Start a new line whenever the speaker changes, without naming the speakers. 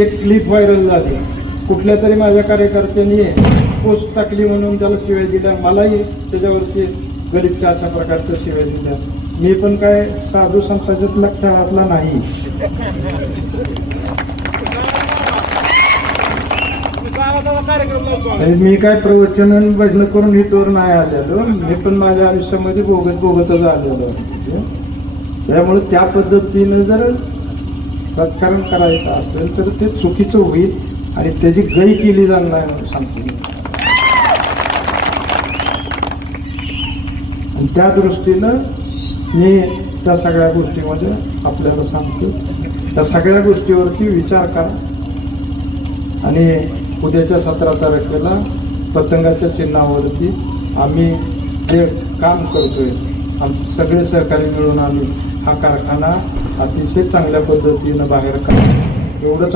एक clip viral झाली. कुठल्या तरी माझ्या कार्यकर्त्यांनी पोस्ट टाकली म्हणून त्याला शिवाय दिल्या. मलाही त्याच्यावरती गरीबच्या अशा प्रकारच्या शिवाय दिल्या. मी पण काय साधू संताच्याच लक्षात घातला नाही. मी काय प्रवचन आणि भजन करून हे इथवर नाही आलेलो. मी पण माझ्या आयुष्यामध्ये बोगत बोगतच आलेलो त्यामुळे त्या पद्धतीनं जर राजकारण करायचं असेल तर ते चुकीचं होईल आणि त्याची गई केली जाणार नाही म्हणून सांगतो. आणि त्या दृष्टीनं मी त्या सगळ्या गोष्टीमध्ये आपल्याला सांगतो. त्या सगळ्या गोष्टीवरती विचार करा. आणि उद्याच्या सतरा तारखेला पतंगाच्या चिन्हावरती आम्ही जे काम करतोय आमचे सगळे सहकारी मिळून आम्ही हा कारखाना अतिशय चांगल्या पद्धतीनं बाहेर काढ एवढंच